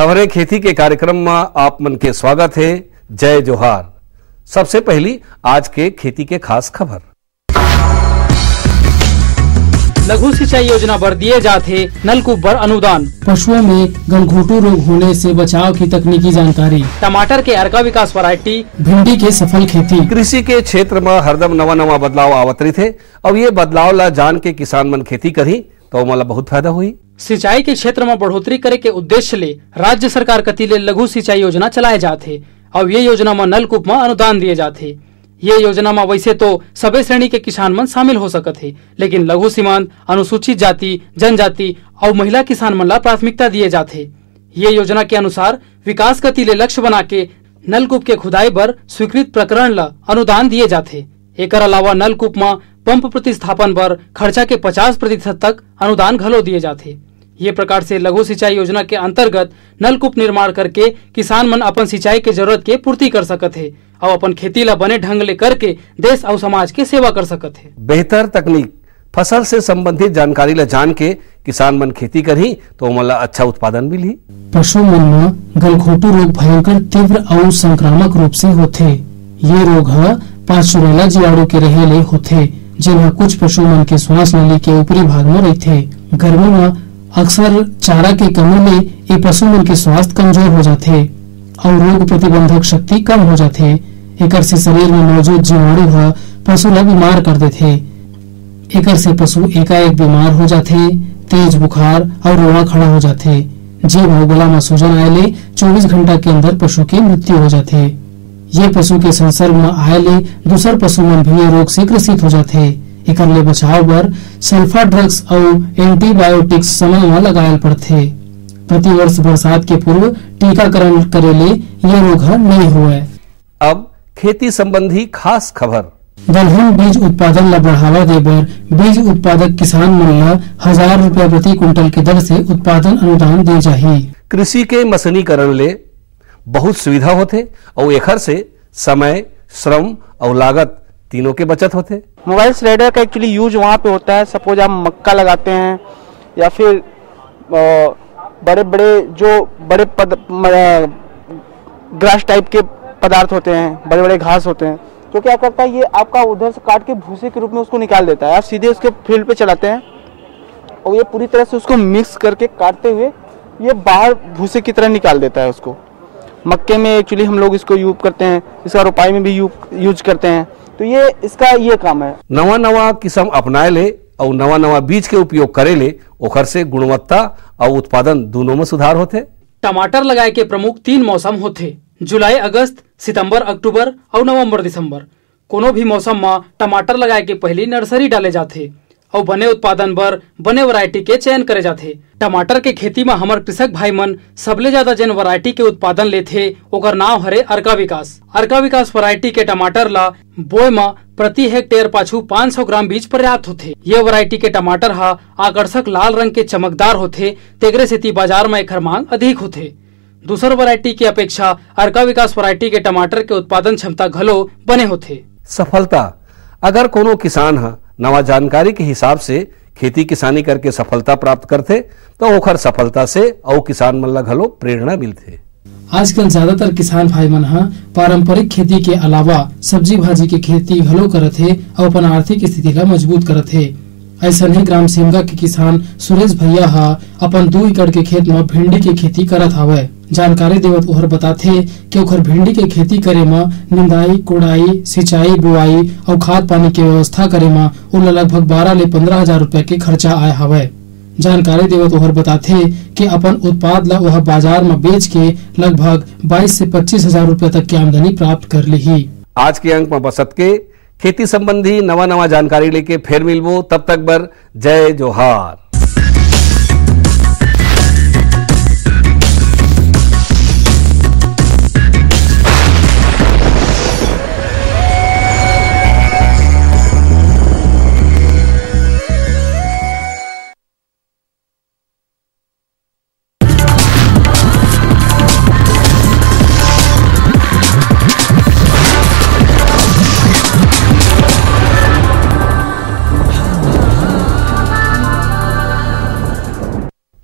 खबरें खेती के कार्यक्रम में आप मन के स्वागत है। जय जोहार। सबसे पहली आज के खेती के खास खबर। लघु सिंचाई योजना पर दिए जाते नलकूप पर अनुदान। पशुओं में गलघोटू रोग होने से बचाव की तकनीकी जानकारी। टमाटर के अर्का विकास वैरायटी। भिंडी के सफल खेती। कृषि के क्षेत्र में हरदम नवा नवा बदलाव आवत रही थे। अब ये बदलाव ला जान के किसान मन खेती करी तो मला बहुत फायदा हुई। सिंचाई के क्षेत्र में बढ़ोतरी करे के उद्देश्य ले राज्य सरकार कती ले लघु सिंचाई योजना चलाए जाते। अब ये योजना में नलकूप में अनुदान दिए जाते। ये योजना में वैसे तो सभी श्रेणी के किसान मन शामिल हो सकत है, लेकिन लघु सीमांत, अनुसूचित जाति, जनजाति और महिला किसान मन ला प्राथमिकता दिए जाते। ये योजना के अनुसार विकास गति ले लक्ष्य बना के नलकूप के खुदाई पर स्वीकृत प्रकरण ला अनुदान दिए जाते। एकर अलावा नलकूप में पंप प्रतिस्थापन पर खर्चा के 50% तक अनुदान घलो दिए जाते। ये प्रकार से लघु सिंचाई योजना के अंतर्गत नलकूप निर्माण करके किसान मन अपन सिंचाई के जरूरत के पूर्ति कर सकत है और अपन खेती ला बने ढंग ले करके देश और समाज के सेवा कर सकत है। बेहतर तकनीक, फसल से संबंधित जानकारी ला जान के किसान मन खेती करही तो मला अच्छा उत्पादन मिली। पशु मन में गलघोटू रोग भयंकर तीव्र और संक्रामक रूप से होथे। ये रोग है पार्श्वरेला जीवाणु के रहेले होथे, जिन्हें कुछ पशु मन के श्वास नली के ऊपरी भाग में रहते। गर्मी में अक्सर चारा के कमी में ये पशु मन के स्वास्थ्य कमजोर हो जाते और रोग प्रतिबंधक शक्ति कम हो जाते। एकर से शरीर में मौजूद जीवाणु है पशु ला बीमार कर देते। एकर से पशु एकाएक बीमार हो जाते, तेज बुखार और रोआ खड़ा हो जाते। जीभ और गला में सूजन आये 24 घंटा के अंदर पशु की मृत्यु हो जाते। ये पशु के संसर्ग में आये दूसर पशु मन भी ये रोग से ग्रसित हो जाते। एकर ले बचाव बर सल्फा ड्रग्स और एंटीबायोटिक्स समय में लगायल पड़ते। प्रति वर्ष बरसात के पूर्व टीकाकरण करेले ये रोग नहीं हुए। अब खेती संबंधी खास खबर। दलहन बीज उत्पादन ला बढ़ावा देबर बीज उत्पादक किसान मन ला 1000 रुपया प्रति क्विंटल के दर से उत्पादन अनुदान दे जाही। कृषि के मशीनीकरण ले बहुत सुविधा होते और एकर से समय, श्रम और लागत तीनों के बचत होते। मोबाइल स्लाइडर का एक्चुअली यूज वहाँ पे होता है, सपोज आप मक्का लगाते हैं या फिर बड़े बड़े जो बड़े ग्रास टाइप के पदार्थ होते हैं, बड़े बड़े घास होते हैं, तो क्या करता है ये आपका उधर से काट के भूसे के रूप में उसको निकाल देता है। आप सीधे उसके फील्ड पे चलाते हैं और ये पूरी तरह से उसको मिक्स करके काटते हुए ये बाहर भूसे की तरह निकाल देता है उसको। मक्के में एक्चुअली हम लोग इसको यूज करते हैं, इसका रोपाई में भी यूज करते हैं, तो ये इसका ये काम है। नवा नवा किस्म अपनाए ले और नवा नवा बीज के उपयोग करे ले ओखर से गुणवत्ता और उत्पादन दोनों में सुधार होते। टमाटर लगाए के प्रमुख 3 मौसम होते: जुलाई अगस्त, सितंबर अक्टूबर और नवंबर दिसंबर। कोनो भी मौसम में टमाटर लगाए के पहले नर्सरी डाले जाते और बने उत्पादन बर बने वैरायटी के चयन करे जाते। टमाटर के खेती में हमार कृषक भाई मन सबले ज्यादा जिन वैरायटी के उत्पादन लेथे ओकर नाम हरे अर्का विकास। अर्का विकास वैरायटी के टमाटर ला बोए में प्रति हेक्टेयर पाछू 500 ग्राम बीज पर्याप्त होते। ये वैरायटी के टमाटर हा आकर्षक लाल रंग के चमकदार होते, तेगरे सेती बाजार में एकर मांग अधिक होते। दूसर वैरायटी की अपेक्षा अर्का विकास वैरायटी के टमाटर के उत्पादन क्षमता घलो बने होते। सफलता, अगर कोनो किसान है नवा जानकारी के हिसाब से खेती किसानी करके सफलता प्राप्त करते तो ओखर सफलता से और किसान मन ला घलो प्रेरणा मिलते। आजकल ज्यादातर किसान भाई मन पारंपरिक खेती के अलावा सब्जी भाजी के खेती घलो करत है और अपन आर्थिक स्थिति ला मजबूत करत है। ऐसा ही ग्राम सिमगा के किसान सुरेश भैया अपन 2 एकड़ के खेत में भिंडी के खेती करत हवे। जानकारी देवत ओहर बताथे कि ओखर भिंडी के खेती करे में निंदाई, कोड़ाई, सिंचाई, बुआई और खाद पानी के व्यवस्था करे में उनला लगभग 12 ले 15 हजार रुपया के खर्चा आए हवे। जानकारी देवत ओहर बताथे कि अपन उत्पाद ला वह बाजार में बेच के लगभग 22 से 25 हजार रुपया तक की आमदनी प्राप्त कर ली। आज के अंक में बसत के खेती संबंधी नवा नवा जानकारी लेके फिर मिलबो। तब तक बर जय जोहार।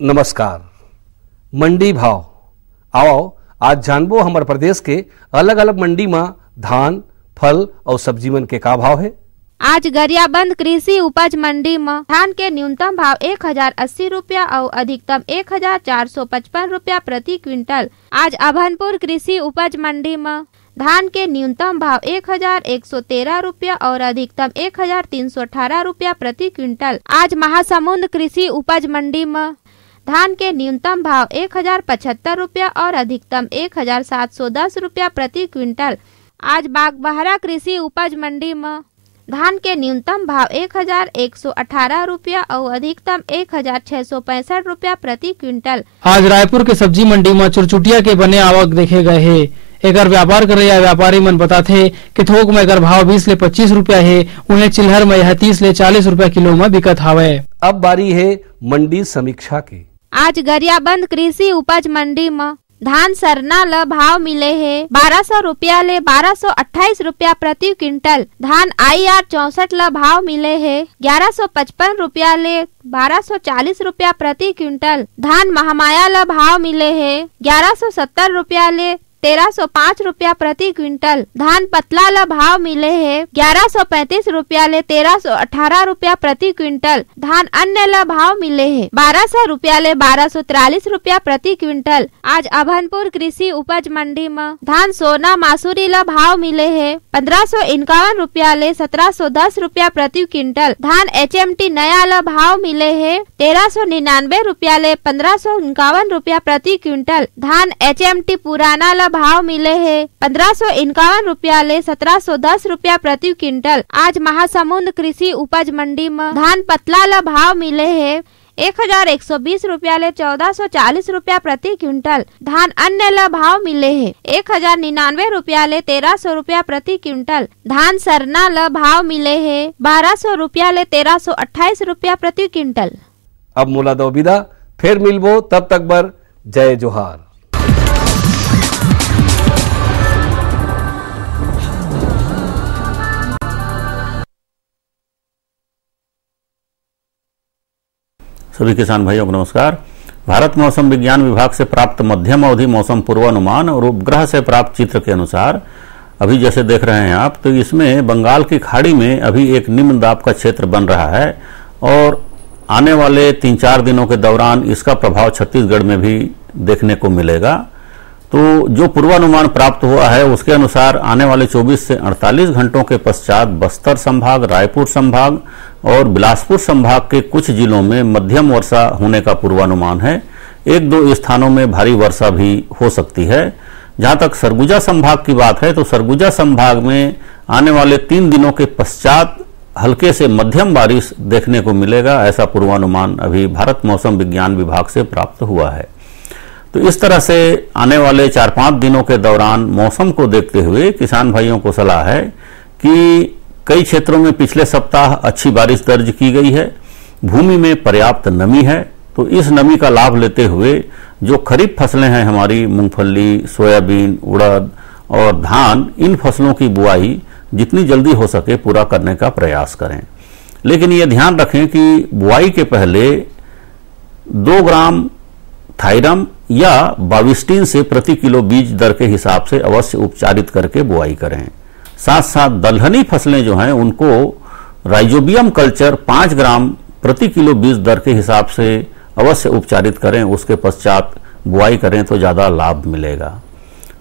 नमस्कार। मंडी भाव आओ आज जानबो हमारे प्रदेश के अलग अलग मंडी में धान, फल और सब्जी मन के का भाव है। आज गरियाबंद कृषि उपज मंडी में धान के न्यूनतम भाव 1080 रुपया और अधिकतम 1455 रुपया प्रति क्विंटल। आज अभनपुर कृषि उपज मंडी में धान के न्यूनतम भाव 1113 रुपया और अधिकतम 1318 रुपया प्रति क्विंटल। आज महासमुंद कृषि उपज मंडी में धान के न्यूनतम भाव 1075 रुपया और अधिकतम 1710 रुपया प्रति क्विंटल। आज बागबहरा कृषि उपज मंडी में धान के न्यूनतम भाव 1118 रुपया और अधिकतम 1665 रुपया प्रति क्विंटल। आज रायपुर के सब्जी मंडी में चुरचुटिया के बने आवक देखे गए है। एकर व्यापार कर रहे व्यापारी मन बताथे कि थोक में एकर भाव 20 ले 25 रुपया है, उन्हें चिल्हर में यह 30 ले 40 रुपया किलो में बिकत हावे। अब बारी है मंडी समीक्षा की। आज गरियाबंद कृषि उपज मंडी में धान सरना ल भाव मिले है 1200 रुपया ले 1228 रुपया प्रति क्विंटल। धान IR 64 ल भाव मिले है 1155 रुपया ले 1240 रुपया प्रति क्विंटल। धान महामाया ल भाव मिले है 1170 रुपया ले 1305 रुपया प्रति क्विंटल। धान पतला ल भाव मिले है 1135 रुपया ले 1318 रुपया प्रति क्विंटल। धान अन्य ल भाव मिले है 1200 रुपया ले 1243 रुपया प्रति क्विंटल। आज अभनपुर कृषि उपज मंडी में धान सोना मासूरी ल भाव मिले है 1551 रुपया ले 1710 रुपया प्रति क्विंटल। धान HMT नया ल भाव मिले है 1399 रुपया ले 1551 रुपया प्रति क्विंटल। धान HMT पुराना ल भाव मिले है 1551 रुपया ले 1710 रुपया प्रति क्विंटल। आज महासमुंद कृषि उपज मंडी में धान पतला ल भाव मिले है 1120 रुपया ले 1440 रुपया प्रति क्विंटल। धान अन्य ल भाव मिले है 1099 रुपया ले 1300 रुपया प्रति क्विंटल। धान सरना ल भाव मिले है 1200 रुपया ले 1328 रुपया प्रति क्विंटल। अब मोला दो विदा, फिर मिलबो, तब तक बर जय जोहार। सभी किसान भाइयों को नमस्कार। भारत मौसम विज्ञान विभाग से प्राप्त मध्यम अवधि मौसम पूर्वानुमान और उपग्रह से प्राप्त चित्र के अनुसार अभी जैसे देख रहे हैं आप, तो इसमें बंगाल की खाड़ी में अभी एक निम्न दाब का क्षेत्र बन रहा है और आने वाले 3-4 दिनों के दौरान इसका प्रभाव छत्तीसगढ़ में भी देखने को मिलेगा। तो जो पूर्वानुमान प्राप्त हुआ है उसके अनुसार आने वाले 24 से 48 घंटों के पश्चात बस्तर संभाग, रायपुर संभाग और बिलासपुर संभाग के कुछ जिलों में मध्यम वर्षा होने का पूर्वानुमान है। 1-2 स्थानों में भारी वर्षा भी हो सकती है। जहां तक सरगुजा संभाग की बात है तो सरगुजा संभाग में आने वाले 3 दिनों के पश्चात हल्के से मध्यम बारिश देखने को मिलेगा, ऐसा पूर्वानुमान अभी भारत मौसम विज्ञान विभाग से प्राप्त हुआ है। तो इस तरह से आने वाले 4-5 दिनों के दौरान मौसम को देखते हुए किसान भाइयों को सलाह है कि कई क्षेत्रों में पिछले सप्ताह अच्छी बारिश दर्ज की गई है, भूमि में पर्याप्त नमी है, तो इस नमी का लाभ लेते हुए जो खरीफ फसलें हैं हमारी मूंगफली, सोयाबीन, उड़द और धान, इन फसलों की बुआई जितनी जल्दी हो सके पूरा करने का प्रयास करें। लेकिन ये ध्यान रखें कि बुआई के पहले 2 ग्राम थायरम या बाविस्टीन से प्रति किलो बीज दर के हिसाब से अवश्य उपचारित करके बुआई करें। साथ साथ दलहनी फसलें जो हैं उनको राइजोबियम कल्चर 5 ग्राम प्रति किलो बीज दर के हिसाब से अवश्य उपचारित करें, उसके पश्चात बुआई करें तो ज़्यादा लाभ मिलेगा।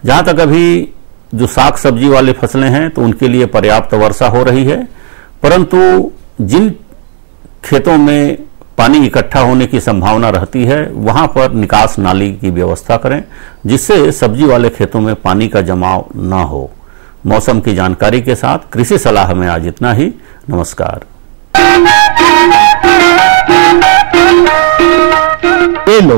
जहाँ तक अभी जो साग सब्जी वाले फसलें हैं तो उनके लिए पर्याप्त वर्षा हो रही है, परंतु जिन खेतों में पानी इकट्ठा होने की संभावना रहती है वहां पर निकास नाली की व्यवस्था करें जिससे सब्जी वाले खेतों में पानी का जमाव न हो। मौसम की जानकारी के साथ कृषि सलाह में आज इतना ही। नमस्कार। ये लो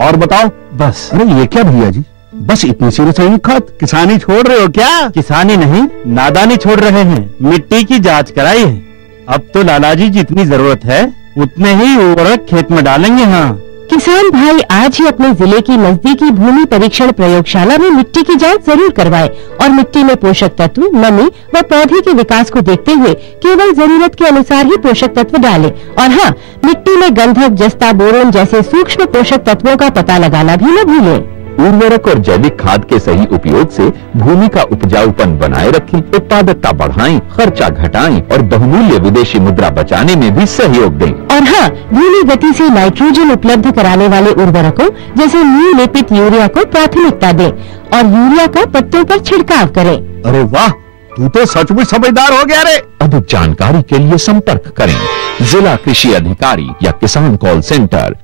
और बताओ। बस। अरे ये क्या भैया जी, बस इतनी सी रसायनिक खाद? किसानी छोड़ रहे हो क्या? किसानी नहीं, नादानी छोड़ रहे हैं। मिट्टी की जांच कराई है, अब तो लालाजी जितनी जरूरत है उतने ही उर्वरक खेत में डालेंगे। हाँ किसान भाई आज ही अपने जिले की नजदीकी भूमि परीक्षण प्रयोगशाला में मिट्टी की जांच जरूर करवाएं और मिट्टी में पोषक तत्व, नमी व पौधे के विकास को देखते हुए केवल जरूरत के अनुसार ही पोषक तत्व डालें। और हाँ, मिट्टी में गंधक, जस्ता, बोरोन जैसे सूक्ष्म पोषक तत्वों का पता लगाना भी न भूलें। उर्वरक और जैविक खाद के सही उपयोग से भूमि का उपजाऊपन बनाए रखें, उत्पादकता बढ़ाएं, खर्चा घटाएं और बहुमूल्य विदेशी मुद्रा बचाने में भी सहयोग दें। और हाँ, धीमी गति से नाइट्रोजन उपलब्ध कराने वाले उर्वरकों जैसे नीम लेपित यूरिया को प्राथमिकता दें और यूरिया का पत्तों पर छिड़काव करें। अरे वाह, तू तो सचमुच समझदार हो गया रे। अधिक जानकारी के लिए संपर्क करें जिला कृषि अधिकारी या किसान कॉल सेंटर।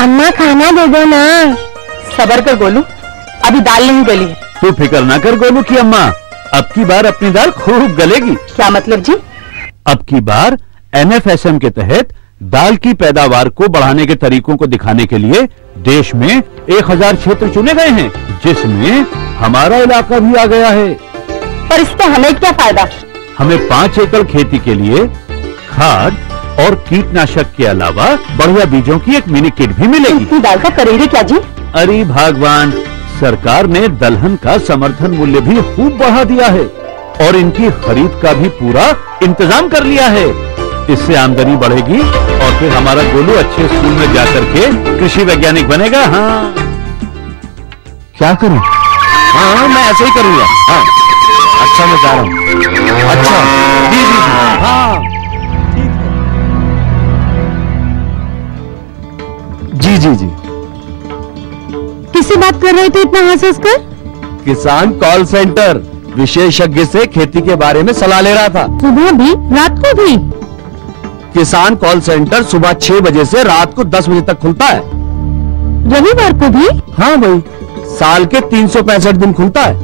अम्मा खाना दे दो ना। सबर कर गोलू, अभी दाल नहीं गली है। तू फिक्र ना कर गोलू की अम्मा, अब की बार अपनी दाल खूब गलेगी। क्या मतलब जी? अब की बार NFSM के तहत दाल की पैदावार को बढ़ाने के तरीकों को दिखाने के लिए देश में 1000 क्षेत्र चुने गए हैं, जिसमें हमारा इलाका भी आ गया है। पर इससे हमें क्या फायदा? हमें 5 एकड़ खेती के लिए खाद और कीटनाशक के अलावा बढ़िया बीजों की एक मिनी किट भी मिलेगी। इतनी दाल का करेंगे क्या जी? अरे भगवान, सरकार ने दलहन का समर्थन मूल्य भी खूब बढ़ा दिया है और इनकी खरीद का भी पूरा इंतजाम कर लिया है। इससे आमदनी बढ़ेगी और फिर हमारा गोलू अच्छे स्कूल में जाकर के कृषि वैज्ञानिक बनेगा। हाँ, क्या करूं? हाँ, मैं ऐसे ही करूंगा। हाँ, अच्छा, मैं जा रहा हूँ। अच्छा, जी जी जी, हाँ, जी जी जी। किससे बात कर रहे थे इतना हंस कर? किसान कॉल सेंटर विशेषज्ञ से खेती के बारे में सलाह ले रहा था। सुबह भी रात को भी? किसान कॉल सेंटर सुबह 6 बजे से रात को 10 बजे तक खुलता है। रविवार को भी? हाँ भाई, साल के 365 दिन खुलता है।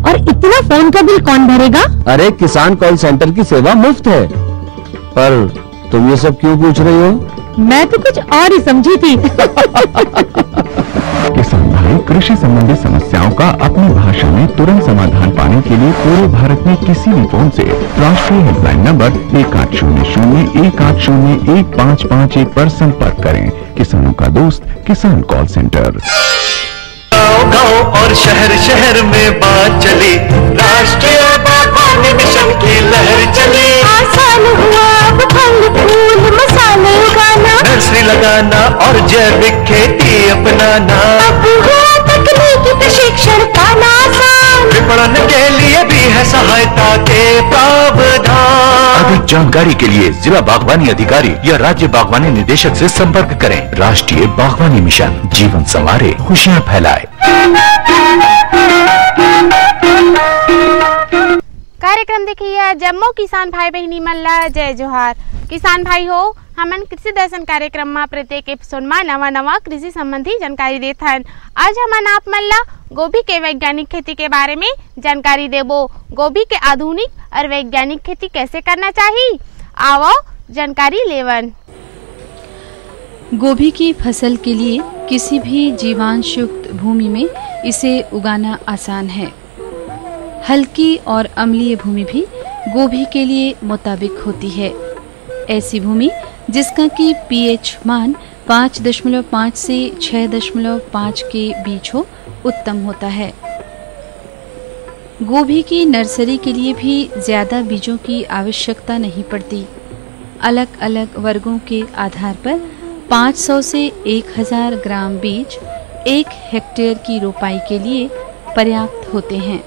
और इतना फोन का बिल कौन भरेगा? अरे, किसान कॉल सेंटर की सेवा मुफ्त है। पर तुम ये सब क्यों पूछ रही हो? मैं तो कुछ और ही समझी थी। किसान भाई, कृषि संबंधी समस्याओं का अपनी भाषा में तुरंत समाधान पाने के लिए पूरे भारत में किसी भी फोन से राष्ट्रीय हेल्पलाइन नंबर 1800-1801-551 पर संपर्क करें। किसानों का दोस्त किसान कॉल सेंटर। गांव और शहर शहर में बात चली, राष्ट्रीय बागवानी मिशन की लहर चली। आसान हुआ अब फल फूल मसाले उगाना, नर्सरी लगाना और जैविक खेती अपनाना। अब हुआ तकनीकी प्रशिक्षण पाना आसान, विपणन के लिए भी है सहायता के प्रावधान। अधिक जानकारी के लिए जिला बागवानी अधिकारी या राज्य बागवानी निदेशक से संपर्क करें। राष्ट्रीय बागवानी मिशन, जीवन संवारे, खुशियाँ फैलाए। कार्यक्रम देखिए जम्मू किसान भाई बहनी मल्ला जय जोहार। किसान भाई हो, हमन कृषि दर्शन कार्यक्रम में प्रत्येक एपिसोड में नवा नवा कृषि संबंधी जानकारी देते हैं। आज हमन आप मल्ला गोभी के वैज्ञानिक खेती के बारे में जानकारी देबो। गोभी के आधुनिक और वैज्ञानिक खेती कैसे करना चाहिए, आओ जानकारी लेवन। गोभी की फसल के लिए किसी भी जीवांशयुक्त भूमि में इसे उगाना आसान है। हल्की और अम्लीय भूमि भी गोभी के लिए मुताबिक होती है। ऐसी भूमि जिसका कि pH मान 5.5 से 6.5 के बीच हो उत्तम होता है। गोभी की नर्सरी के लिए भी ज़्यादा बीजों की आवश्यकता नहीं पड़ती। अलग अलग वर्गों के आधार पर 500 से 1000 ग्राम बीज 1 हेक्टेयर की रोपाई के लिए पर्याप्त होते हैं।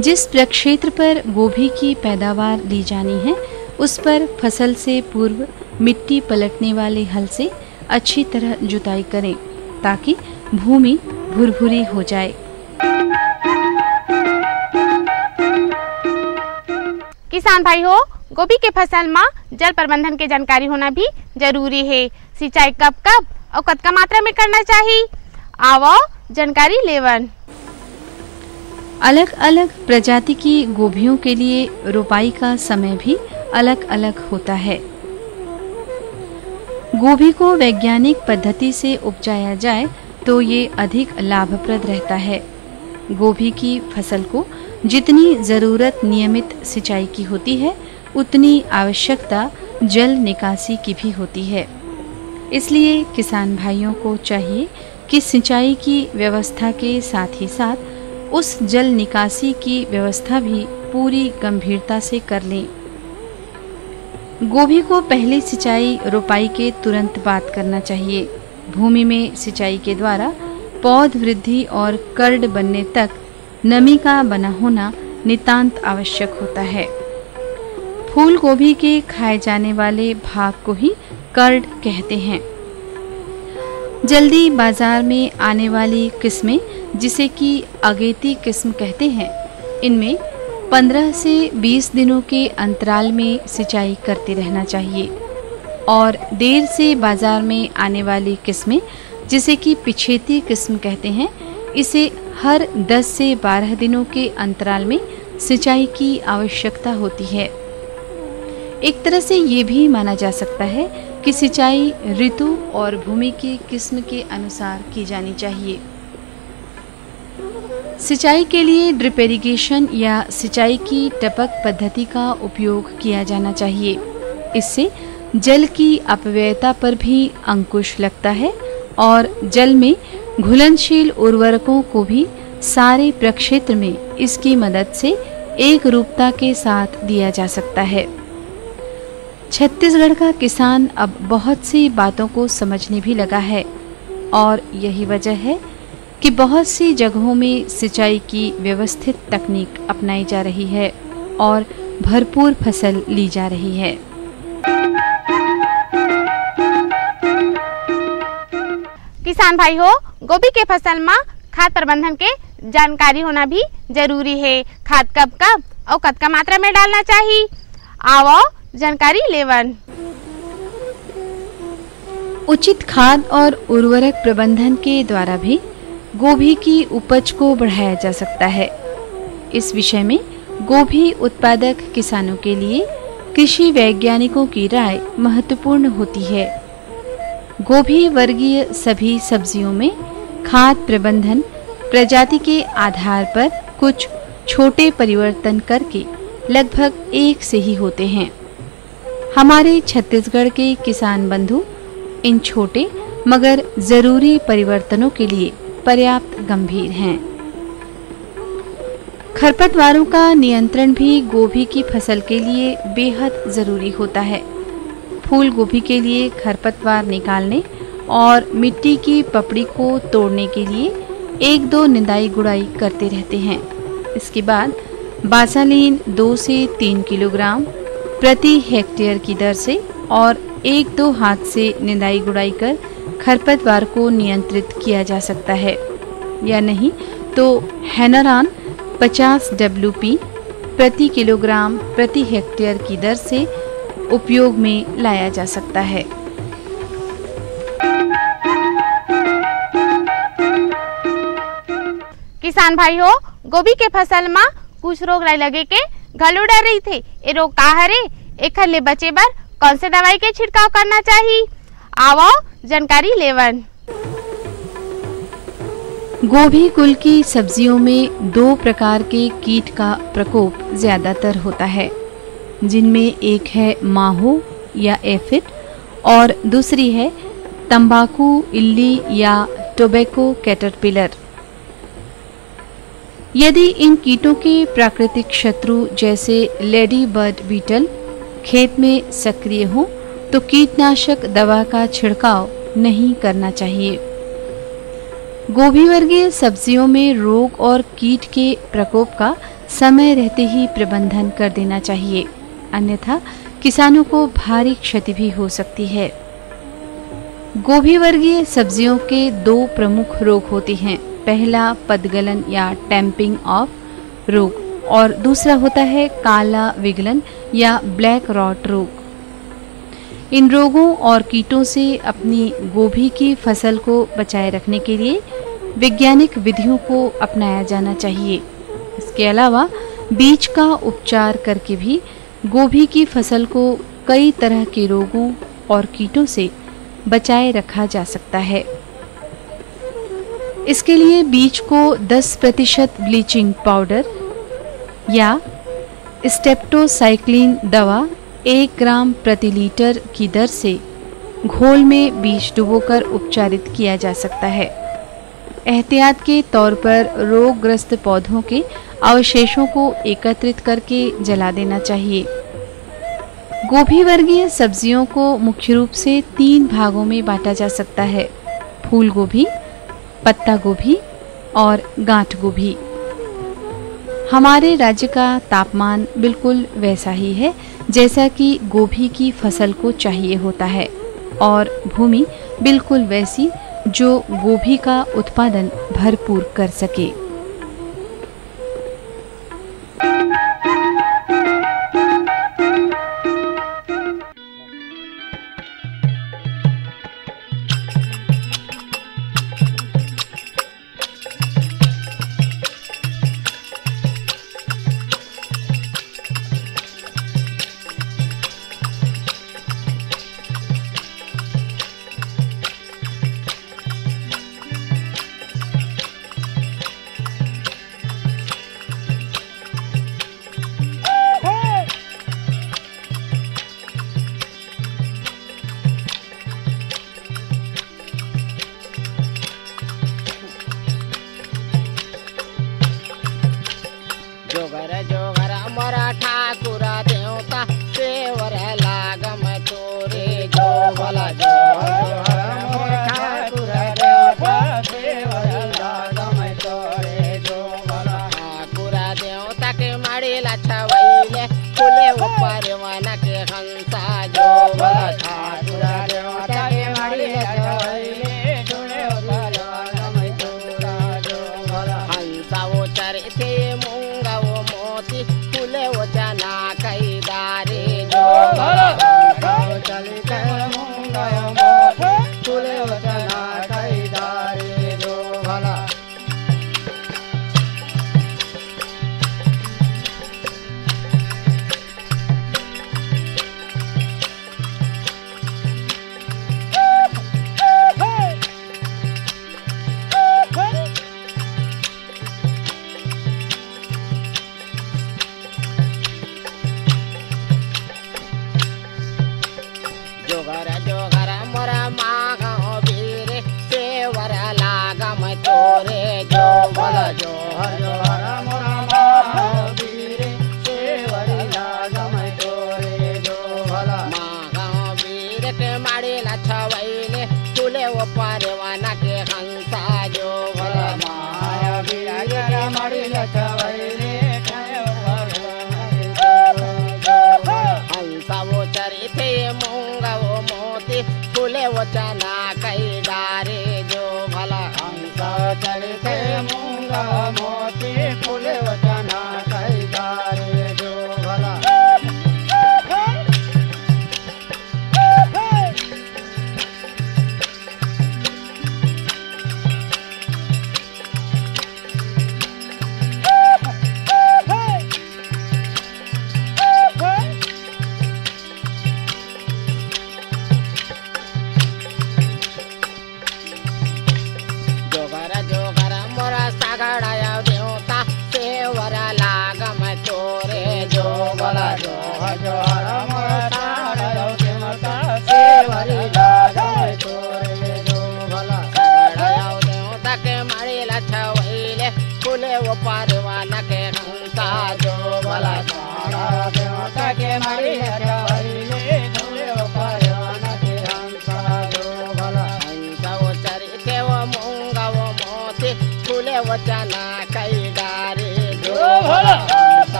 जिस प्रक्षेत्र पर गोभी की पैदावार ली जानी है उस पर फसल से पूर्व मिट्टी पलटने वाले हल से अच्छी तरह जुताई करें ताकि भूमि भुरभुरी हो जाए। किसान भाई हो, गोभी के फसल में जल प्रबंधन के जानकारी होना भी जरूरी है। सिंचाई कब कब और कतका मात्रा में करना चाहिए, आओ जानकारी लेवन। अलग अलग प्रजाति की गोभियों के लिए रोपाई का समय भी अलग अलग होता है। गोभी को वैज्ञानिक पद्धति से उपजाया जाए तो ये अधिक लाभप्रद रहता है। गोभी की फसल को जितनी ज़रूरत नियमित सिंचाई की होती है उतनी आवश्यकता जल निकासी की भी होती है। इसलिए किसान भाइयों को चाहिए कि सिंचाई की व्यवस्था के साथ ही साथ उस जल निकासी की व्यवस्था भी पूरी गंभीरता से कर लें। गोभी को पहली सिंचाई रोपाई के तुरंत बाद करना चाहिए। भूमि में सिंचाई के द्वारा पौध वृद्धि और कर्ड बनने तक नमी का बना होना नितांत आवश्यक होता है। फूल गोभी के खाए जाने वाले भाग को ही कर्ड कहते हैं। जल्दी बाजार में आने वाली किस्में, जिसे कि अगेती किस्म कहते हैं, इनमें 15 से 20 दिनों के अंतराल में सिंचाई करते रहना चाहिए। और देर से बाजार में आने वाली किस्में, जिसे कि पिछेती किस्म कहते हैं, इसे हर 10 से 12 दिनों के अंतराल में सिंचाई की आवश्यकता होती है। एक तरह से ये भी माना जा सकता है कि सिंचाई ऋतु और भूमि की किस्म के अनुसार की जानी चाहिए। सिंचाई के लिए ड्रिप इरिगेशन या सिंचाई की टपक पद्धति का उपयोग किया जाना चाहिए। इससे जल की अपव्ययता पर भी अंकुश लगता है और जल में घुलनशील उर्वरकों को भी सारे प्रक्षेत्र में इसकी मदद से एक रूपता के साथ दिया जा सकता है। छत्तीसगढ़ का किसान अब बहुत सी बातों को समझने भी लगा है और यही वजह है कि बहुत सी जगहों में सिंचाई की व्यवस्थित तकनीक अपनाई जा रही है और भरपूर फसल ली जा रही है। किसान भाई हो, गोभी के फसल में खाद प्रबंधन के जानकारी होना भी जरूरी है। खाद कब कब और कतका मात्रा में डालना चाहिए, आओ जानकारी लेवन। उचित खाद और उर्वरक प्रबंधन के द्वारा भी गोभी की उपज को बढ़ाया जा सकता है। इस विषय में गोभी उत्पादक किसानों के लिए कृषि वैज्ञानिकों की राय महत्वपूर्ण होती है। गोभी वर्गीय सभी सब्जियों में खाद प्रबंधन प्रजाति के आधार पर कुछ छोटे परिवर्तन करके लगभग एक से ही होते हैं। हमारे छत्तीसगढ़ के किसान बंधु इन छोटे मगर जरूरी परिवर्तनों के लिए पर्याप्त गंभीर हैं। खरपतवारों का नियंत्रण भी गोभी की फसल के लिए बेहद जरूरी होता है। फूल गोभी के लिए खरपतवार निकालने और मिट्टी की पपड़ी को तोड़ने के लिए 1-2 निदाई गुड़ाई करते रहते हैं। इसके बाद बासालीन 2 से 3 किलोग्राम प्रति हेक्टेयर की दर से और 1-2 हाथ से निदाई गुड़ाई कर खरपतवार को नियंत्रित किया जा सकता है, या नहीं तो हेनरान 50 WP प्रति किलोग्राम प्रति हेक्टेयर की दर से उपयोग में लाया जा सकता है। किसान भाई हो, गोभी के फसल में कुछ रोग लगे के घलो डर रही थे। ये रोग का हरे, एखर ले बचे बर कौन से दवाई के छिड़काव करना चाहिए, आओ जानकारी लेवन। गोभी कुल की सब्जियों में 2 प्रकार के कीट का प्रकोप ज्यादातर होता है, जिनमें एक है माहो या एफिड और दूसरी है तंबाकू इल्ली या टोबैको कैटरपिलर। यदि इन कीटों के प्राकृतिक शत्रु जैसे लेडी बर्ड बीटल खेत में सक्रिय हो तो कीटनाशक दवा का छिड़काव नहीं करना चाहिए। गोभी वर्गीय सब्जियों में रोग और कीट के प्रकोप का समय रहते ही प्रबंधन कर देना चाहिए, अन्यथा किसानों को भारी क्षति भी हो सकती है। गोभी वर्गीय सब्जियों के 2 प्रमुख रोग होते हैं। पहला पदगलन या टैंपिंग ऑफ रोग और दूसरा होता है काला विगलन या ब्लैक रॉट रोग। इन रोगों और कीटों से अपनी गोभी की फसल को बचाए रखने के लिए वैज्ञानिक विधियों को अपनाया जाना चाहिए। इसके अलावा बीज का उपचार करके भी गोभी की फसल को कई तरह के रोगों और कीटों से बचाए रखा जा सकता है। इसके लिए बीज को 10% ब्लीचिंग पाउडर या स्टेप्टोसाइक्लिन दवा 1 ग्राम प्रति लीटर की दर से घोल में बीज डुबोकर उपचारित किया जा सकता है। एहतियात के तौर पर रोगग्रस्त पौधों के अवशेषों को एकत्रित करके जला देना चाहिए। गोभी वर्गीय सब्जियों को मुख्य रूप से 3 भागों में बांटा जा सकता है। फूल गोभी, पत्ता गोभी और गांठ गोभी। हमारे राज्य का तापमान बिल्कुल वैसा ही है जैसा कि गोभी की फसल को चाहिए होता है और भूमि बिल्कुल वैसी जो गोभी का उत्पादन भरपूर कर सके।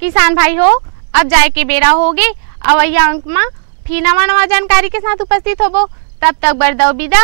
किसान भाई हो, अब जाए के बेरा होगे। अवैया अंक में फिर नवा नवा जानकारी के साथ उपस्थित होबो। तब तक बर दो विदा।